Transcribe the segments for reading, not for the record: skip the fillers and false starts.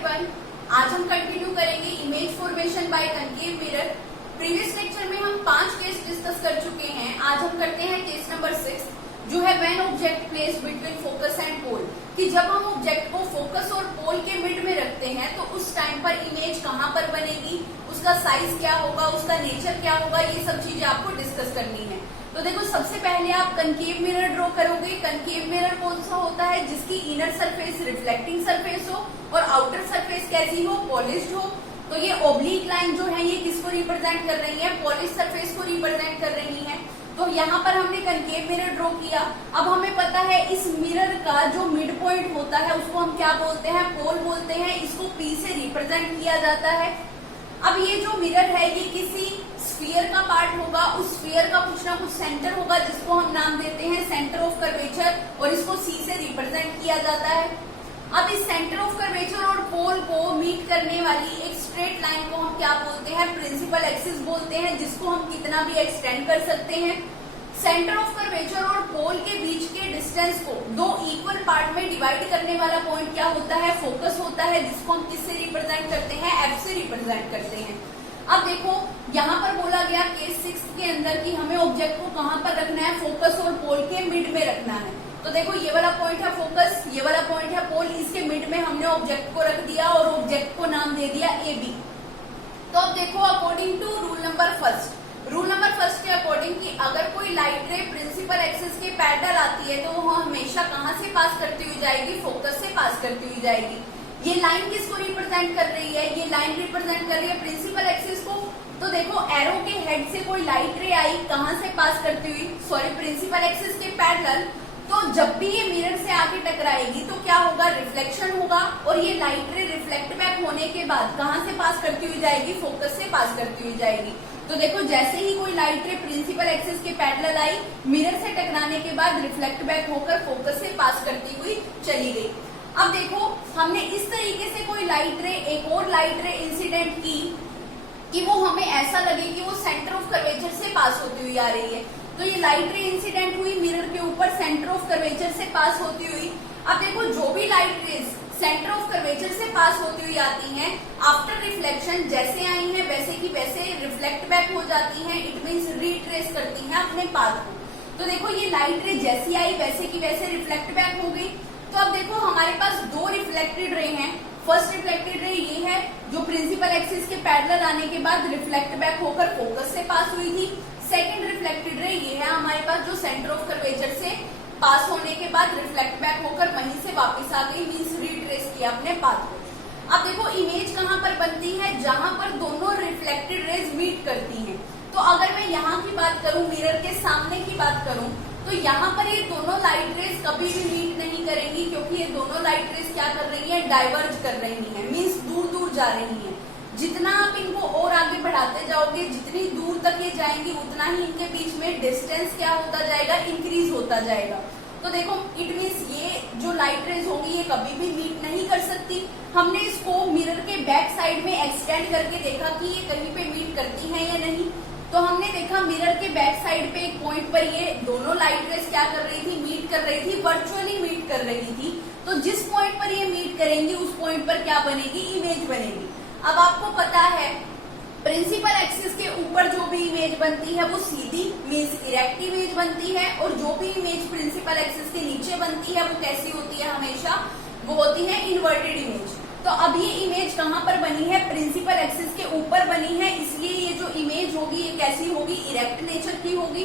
Everyone, आज हम continue करेंगे image formation by concave mirror. Previous lecture में हम 5 केस डिस्कस कर चुके हैं। आज हम करते हैं केस नंबर 6 जो है when object place between focus and pole, कि जब हम ऑब्जेक्ट को फोकस और पोल के मिड में रखते हैं तो उस टाइम पर इमेज कहाँ पर बनेगी, उसका साइज क्या होगा, उसका नेचर क्या होगा, ये सब चीजें आपको डिस्कस करनी है। तो देखो, सबसे पहले आप कनकेव मिरर ड्रॉ करोगे। कनकेव मिरर कौन सा होता है? जिसकी इनर सरफेस रिफ्लेक्टिंग सरफेस हो और आउटर सरफेस कैसी हो? पॉलिश्ड हो। तो ये ओब्लिक लाइन जो है ये किसको रिप्रेजेंट कर रही है? पॉलिश सरफेस को रिप्रेजेंट कर रही है। तो यहाँ पर हमने कनकेव मिरर ड्रॉ किया। अब हमें पता है इस मिरर का जो मिड पॉइंट होता है उसको हम क्या बोलते हैं? पोल बोलते हैं। इसको पी से रिप्रेजेंट किया जाता है। अब ये जो मिरर है ये किसी स्फीयर का पार्ट होगा, उस स्फीयर का कुछ ना कुछ सेंटर होगा जिसको हम नाम देते हैं सेंटर ऑफ कर्वेचर, और इसको सी से रिप्रेजेंट किया जाता है। अब इस सेंटर ऑफ कर्वेचर और पोल को मीट करने वाली एक स्ट्रेट लाइन को हम क्या बोलते हैं? प्रिंसिपल एक्सिस बोलते हैं, जिसको हम कितना भी एक्सटेंड कर सकते हैं। सेंटर ऑफ कर्वेचर और पोल के बीच के डिस्टेंस को दो इक्वल पार्ट में डिवाइड करने वाला पॉइंट क्या होता है? फोकस होता है, जिसको हम किससे रिप्रेजेंट करते हैं? एफ से रिप्रेजेंट करते हैं। अब देखो, यहाँ पर बोला गया केस 6 के अंदर कि हमें ऑब्जेक्ट को कहाँ पर रखना है? फोकस और पोल के मिड में रखना है। तो देखो, ये वाला पॉइंट है फोकस, ये वाला पॉइंट है पोल, इसके मिड में हमने ऑब्जेक्ट को रख दिया और ऑब्जेक्ट को नाम दे दिया ए बी। तो अब देखो, according to rule number first के अकॉर्डिंग कि अगर कोई लाइट रे प्रिंसिपल एक्सिस के पैरेलल आती है तो वो हमेशा कहाँ से पास करती हुई जाएगी? फोकस से पास करती हुई जाएगी। ये लाइन किसको रिप्रेजेंट कर रही है? ये लाइन रिप्रेजेंट कर रही है प्रिंसिपल एक्सिस को। तो देखो, एरो के हेड से कोई लाइट रे आई, कहाँ से पास करती हुई? प्रिंसिपल एक्सिस के पैरेलल। तो जब भी ये मिरर से आके टकराएगी तो क्या होगा? रिफ्लेक्शन होगा, और ये लाइट रे रिफ्लेक्ट बैक होने के बाद कहाँ से पास करती हुई जाएगी? फोकस से पास करती हुई जाएगी। तो देखो, जैसे ही कोई लाइट रे प्रिंसिपल एक्सिस के पैरेलल आई, मिरर से टकराने के बाद रिफ्लेक्ट बैक होकर फोकस से पास करती हुई चली गई। अब देखो, हमने इस तरीके से कोई लाइट रे, एक और लाइट रे इंसिडेंट की कि वो हमें ऐसा लगे कि वो सेंटर ऑफ कर्वेचर से पास होती हुई आ रही है। तो ये लाइट रे इंसिडेंट हुई मिरर के ऊपर सेंटर ऑफ कर्वेचर से पास होती हुई। अब देखो, जो भी light rays centre of curvature से पास होती हुई आती हैं, आफ्टर रिफ्लेक्शन जैसे आई हैं वैसे की वैसे रिफ्लेक्ट बैक हो जाती हैं। इट मींस रिट्रेस करती हैं अपने पाथ को। तो देखो, ये लाइट रे जैसी आई वैसे की वैसे रिफ्लेक्ट बैक हो गई। तो अब देखो, हमारे पास दो रिफ्लेक्टेड रे हैं। फर्स्ट रिफ्लेक्टेड रे ये है जो प्रिंसिपल एक्सिस के पैरेलल आने के बाद रिफ्लेक्ट बैक होकर फोकस से पास हुई थी। सेकंड रिफ्लेक्टेड रे ये है हमारे पास जो सेंटर ऑफ कर्वेचर से पास होने के बाद रिफ्लेक्ट बैक होकर वहीं से वापस आ गई, मींस रिट्रेस किया अपने पाथ को। अब देखो, इमेज कहाँ पर बनती है? जहां पर दोनों रिफ्लेक्टेड रेज मीट करती हैं। तो अगर मैं यहाँ की बात करूं, मिरर के सामने की बात करूं, तो यहाँ पर ये दोनों लाइट रेज कभी भी मीट नहीं करेंगी, क्योंकि ये दोनों लाइट रेज क्या कर रही है? डाइवर्ज कर रही है, मीन्स दूर दूर जा रही है। जितना आप इनको और आगे बढ़ाते जाओगे, जितनी दूर तक ये जाएंगी, उतना ही इनके बीच में डिस्टेंस क्या होता जाएगा? इंक्रीज होता जाएगा। तो देखो, इट मीन्स ये जो लाइट रेज होंगी ये कभी भी मीट नहीं कर सकती। हमने इसको मिरर के बैक साइड में एक्सटेंड करके देखा कि ये कहीं पे मीट करती है या नहीं। तो हमने देखा मिरर के बैक साइड पे एक पॉइंट पर ये दोनों लाइट रेज क्या कर रही थी? मीट कर रही थी, वर्चुअली मीट कर रही थी। तो जिस पॉइंट पर ये मीट करेंगी उस पॉइंट पर क्या बनेगी? इमेज बनेगी। अब आपको पता है प्रिंसिपल एक्सिस के ऊपर जो भी इमेज बनती है वो सीधी मींस इरेक्ट इमेज बनती है, और जो भी इमेज प्रिंसिपल एक्सिस के नीचे बनती है वो कैसी होती है? हमेशा वो होती है इन्वर्टेड इमेज। तो अब ये इमेज कहाँ पर बनी है? प्रिंसिपल एक्सिस के ऊपर बनी है, इसलिए ये जो इमेज होगी ये कैसी होगी? इरेक्ट नेचर की होगी।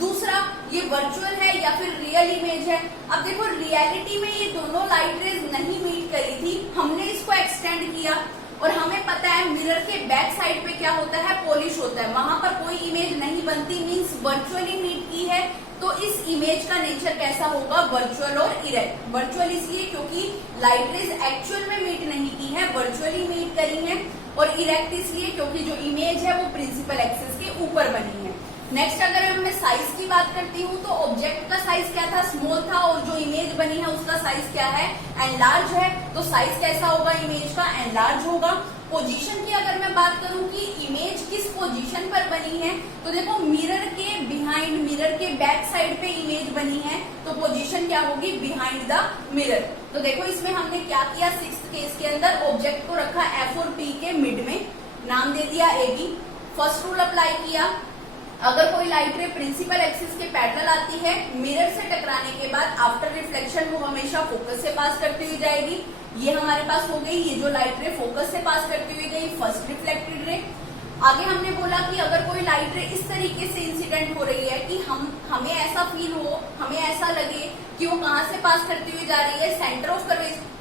दूसरा, ये वर्चुअल है या फिर रियल इमेज है। अब देखो, रियलिटी में ये दोनों लाइट रेज नहीं मीट करी थी, हमने इसको एक्सटेंड किया, और हमें पता है मिरर के बैक साइड पे क्या होता है? पॉलिश होता है, वहां पर कोई इमेज नहीं बनती, मींस वर्चुअली मीट की है। तो इस इमेज का नेचर कैसा होगा? वर्चुअल और इरेक्ट। वर्चुअल इसलिए क्योंकि लाइट रेज एक्चुअल में मीट नहीं की है, वर्चुअली मीट करी है, और इरेक्ट इसलिए क्योंकि जो इमेज है वो प्रिंसिपल एक्सिस के ऊपर बनी है। नेक्स्ट, अगर मैं साइज की बात करती हूँ तो ऑब्जेक्ट का साइज क्या था? स्मॉल था, और जो इमेज बनी है उसका साइज क्या है? एनलार्ज है। तो साइज कैसा होगा इमेज का? एनलार्ज होगा। पोजीशन की अगर मैं बात करूं कि इमेज किस पोजीशन पर बनी है, तो देखो, मिरर के बिहाइंड, मिरर के बैक साइड पे इमेज बनी है, तो पोजीशन क्या होगी? Behind the mirror. तो देखो, इसमें हमने क्या किया? 6 केस के अंदर ऑब्जेक्ट को रखा एफ और पी के मिड में, नाम दे दिया A B. First rule apply किया, अगर कोई लाइट रे प्रिंसिपल एक्सिस के पैरेलल आती है, मिरर से टकराने के बाद आफ्टर रिफ्लेक्शन वो हमेशा फोकस से पास करती हुई जाएगी। ये हमारे पास हो गई, ये जो लाइट रे फोकस से पास करती हुई गई फर्स्ट रिफ्लेक्टेड रे। आगे हमने बोला कि अगर कोई लाइट रे इस तरीके से इंसिडेंट हो रही है कि हमें ऐसा फील हो, हमें ऐसा लगे कि वो कहाँ से पास करती हुई जा रही है, सेंटर ऑफ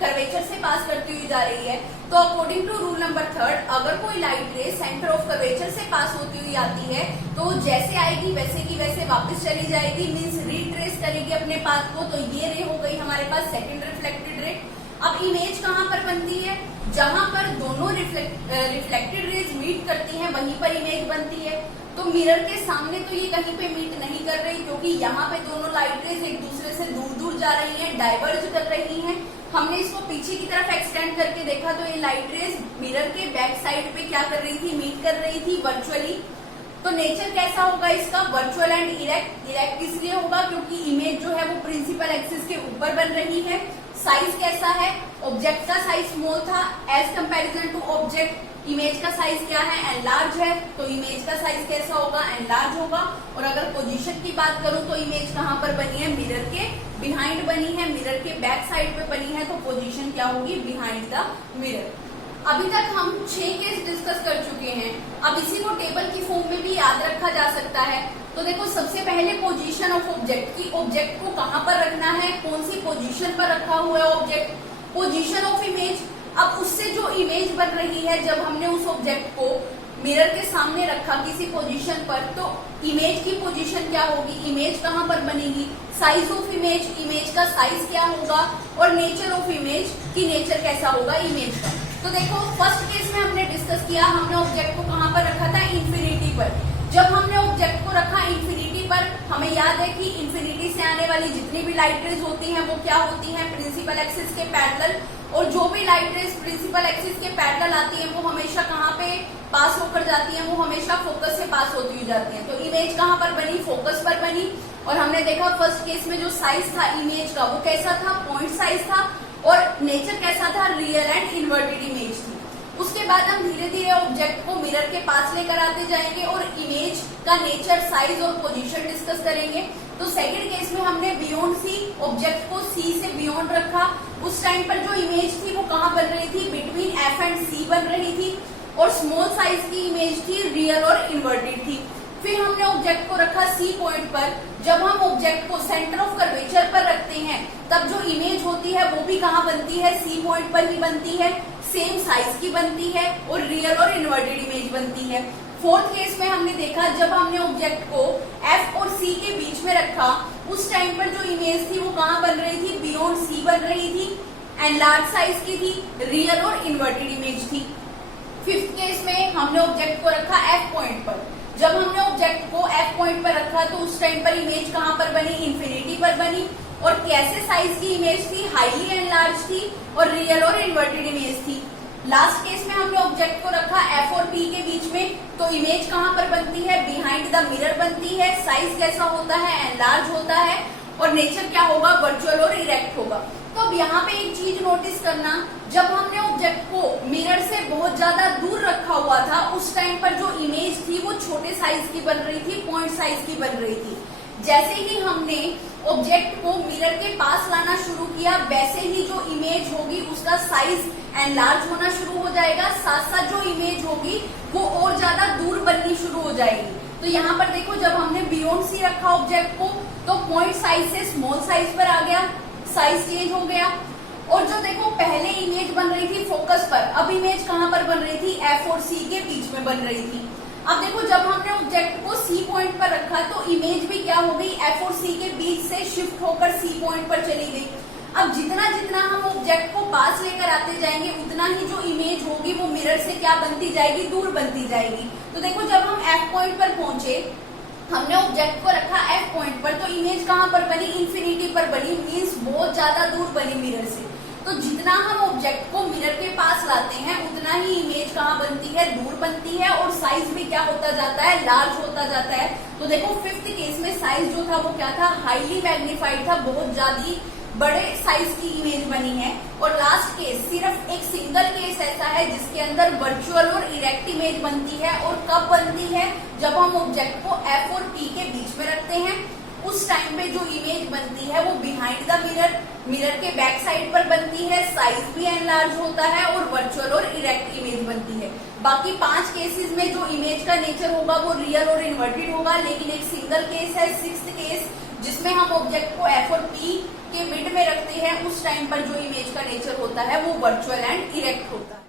कर्वेचर से पास करती हुई जा रही है, तो अकॉर्डिंग टू रूल नंबर 3 अगर कोई लाइट रे सेंटर ऑफ कर्वेचर से पास होती हुई आती है तो जैसे आएगी वैसे की वैसे वापस चली जाएगी, मींस रिट्रेस करेगी अपने पाथ को। तो ये रे हो गई हमारे पास सेकंड रिफ्लेक्टेड रे। अब इमेज कहाँ पर बनती है, जहां पर दोनों रिफ्लेक्टेड रेज मीट करती हैं वहीं पर इमेज बनती है। तो मिरर के सामने तो ये कहीं पे मीट नहीं कर रही, क्योंकि यहाँ पे दोनों लाइट रेज एक दूसरे से दूर दूर जा रही हैं, डाइवर्ज कर रही हैं। हमने इसको पीछे की तरफ एक्सटेंड करके देखा तो ये लाइट रेज मिरर के बैक साइड पे क्या कर रही थी, मीट कर रही थी वर्चुअली। तो नेचर कैसा होगा इसका, वर्चुअल एंड इरेक्ट। इरेक्ट इसलिए होगा क्योंकि इमेज जो है वो प्रिंसिपल एक्सिस के ऊपर बन रही है। साइज कैसा है, ऑब्जेक्ट का साइज स्मॉल था as comparison to object. Image का साइज क्या है, एनलार्ज है, तो इमेज का साइज कैसा होगा, एनलार्ज होगा। और अगर पोजीशन की बात करूं तो इमेज कहां पर बनी है, मिरर के बिहाइंड बनी है, मिरर के बैक साइड पे बनी है, तो पोजीशन क्या होगी, बिहाइंड द मिरर। अभी तक हम 6 केस डिस्कस कर चुके हैं। अब इसी को टेबल की फॉर्म में भी याद रखा जा सकता है। तो देखो सबसे पहले पोजीशन ऑफ ऑब्जेक्ट की, ऑब्जेक्ट को कहां पर रखना है, कौन सी पोजीशन पर रखा हुआ है ऑब्जेक्ट। पोजीशन ऑफ इमेज, अब उससे जो इमेज बन रही है जब हमने उस ऑब्जेक्ट को मिरर के सामने रखा किसी पोजीशन पर, तो इमेज की पोजीशन क्या होगी, इमेज कहां पर बनेगी। साइज ऑफ इमेज, इमेज का साइज क्या होगा, और नेचर ऑफ इमेज की नेचर कैसा होगा इमेज का। तो देखो फर्स्ट केस में हमने डिस्कस किया, हमने ऑब्जेक्ट को कहां पर रखा था, इंफिनिटी पर। जब हमने ऑब्जेक्ट को रखा इंफिनिटी पर, हमें याद है कि इंफिनिटी से आने वाली जितनी भी लाइट रेज होती हैं वो क्या होती हैं, प्रिंसिपल एक्सिस के पैरेलल। और जो भी लाइट रेज प्रिंसिपल एक्सिस के पैरेलल आती हैं वो हमेशा कहाँ पे पास होकर जाती हैं, वो हमेशा फोकस से पास होती हुई जाती हैं। तो इमेज कहाँ पर बनी, फोकस पर बनी। और हमने देखा फर्स्ट केस में जो साइज था इमेज का वो कैसा था, पॉइंट साइज था, और नेचर कैसा था, रियल एंड इन्वर्टेड इमेज थी। उसके बाद हम धीरे धीरे ऑब्जेक्ट को मिरर के पास लेकर आते जाएंगे और इमेज का नेचर, साइज और पोजीशन डिस्कस करेंगे। तो सेकंड केस में हमने बियॉन्ड सी, ऑब्जेक्ट को सी से बियॉन्ड रखा। उस टाइम पर जो इमेज थी वो कहाँ बन रही थी, बिटवीन एफ एंड सी बन रही थी, और स्मॉल साइज की इमेज थी, रियल और इन्वर्टेड थी। फिर हमने ऑब्जेक्ट को रखा सी पॉइंट पर। जब हम ऑब्जेक्ट को सेंटर ऑफ कर्वेचर पर रखते हैं तब जो इमेज होती है वो भी कहाँ बनती है, सी पॉइंट पर ही बनती है, सेम साइज की बनती है, और रियल और इन्वर्टेड इमेज बनती है। फोर्थ केस में हमने देखा जब हमने ऑब्जेक्ट को एफ और सी के बीच में रखा, उस टाइम पर जो इमेज थी वो कहाँ बन रही थी, बियॉन्ड सी बन रही थी, एंड लार्ज साइज की थी, रियल और इन्वर्टेड इमेज थी। फिफ्थ केस में हमने ऑब्जेक्ट को रखा एफ पॉइंट पर। जब हमने ऑब्जेक्ट को एफ पॉइंट पर रखा तो उस टाइम पर इमेज कहाँ पर बनी, इंफिनिटी पर बनी, और कैसे साइज की इमेज थी, हाईली एनलार्ज थी, और रियल और इन्वर्टेड इमेज थी। लास्ट केस में हमने ऑब्जेक्ट को रखा एफ और पी के बीच में, तो इमेज कहाँ पर बनती है, बिहाइंड द मिरर बनती है। साइज कैसा होता है, एनलार्ज होता है, और नेचर क्या होगा, वर्चुअल और इरेक्ट होगा। तो अब यहाँ पे एक चीज नोटिस करना, जब हमने ऑब्जेक्ट को मिरर से बहुत ज्यादा दूर रखा हुआ था उस टाइम पर जो इमेज थी वो छोटे साइज की बन रही थी, पॉइंट साइज की बन रही थी। जैसे ही हमने ऑब्जेक्ट को मिरर के पास लाना शुरू किया वैसे ही जो इमेज होगी उसका साइज एनलार्ज होना शुरू हो जाएगा, साथ साथ जो इमेज होगी वो और ज्यादा दूर बननी शुरू हो जाएगी। तो यहाँ पर देखो जब हमने बियॉन्ड सी रखा ऑब्जेक्ट को तो पॉइंट साइज से स्मॉल साइज पर आ गया, साइज चेंज हो गया। और जो देखो पहले इमेज बन रही थी फोकस पर, अब इमेज कहाँ पर बन रही थी, एफ और सी के बीच में बन रही थी। अब देखो जब हमने ऑब्जेक्ट को सी पॉइंट पर रखा तो इमेज भी क्या हो गई, एफ और सी के बीच से शिफ्ट होकर सी पॉइंट पर चली गई। अब जितना जितना हम ऑब्जेक्ट को पास लेकर आते जाएंगे उतना ही जो इमेज होगी वो मिरर से क्या बनती जाएगी, दूर बनती जाएगी। तो देखो जब हम एफ पॉइंट पर पहुंचे, हमने ऑब्जेक्ट को रखा एफ पॉइंट पर, तो इमेज कहाँ पर बनी, इंफिनिटी पर बनी, मीन्स बहुत ज्यादा दूर बनी मिरर से। तो जितना हम ऑब्जेक्ट को मिरर के पास लाते हैं उतना ही इमेज कहाँ बनती है, दूर बनती है, और साइज भी क्या होता जाता है, लार्ज होता जाता है। तो देखो फिफ्थ केस में साइज जो था वो क्या था, हाईली मैग्नीफाइड था, बहुत बड़े साइज की इमेज बनी है। और लास्ट केस सिर्फ एक सिंगल केस ऐसा है जिसके अंदर वर्चुअल और इरेक्ट इमेज बनती है। और कब बनती है? जब हम ऑब्जेक्ट को F और P के बीच में रखते हैं, उस टाइम पे जो इमेज बनती है वो बिहाइंड द मिरर के बैक साइड पर बनती है, साइज भी एनलार्ज होता है और वर्चुअल और इरेक्ट इमेज बनती है। बाकी 5 केसेस में जो इमेज का नेचर होगा वो रियल और इन्वर्टेड होगा, लेकिन एक सिंगल केस है, 6th केस, जिसमें हम ऑब्जेक्ट को F और P के मिड में रखते हैं, उस टाइम पर जो इमेज का नेचर होता है वो वर्चुअल एंड इरेक्ट होता है।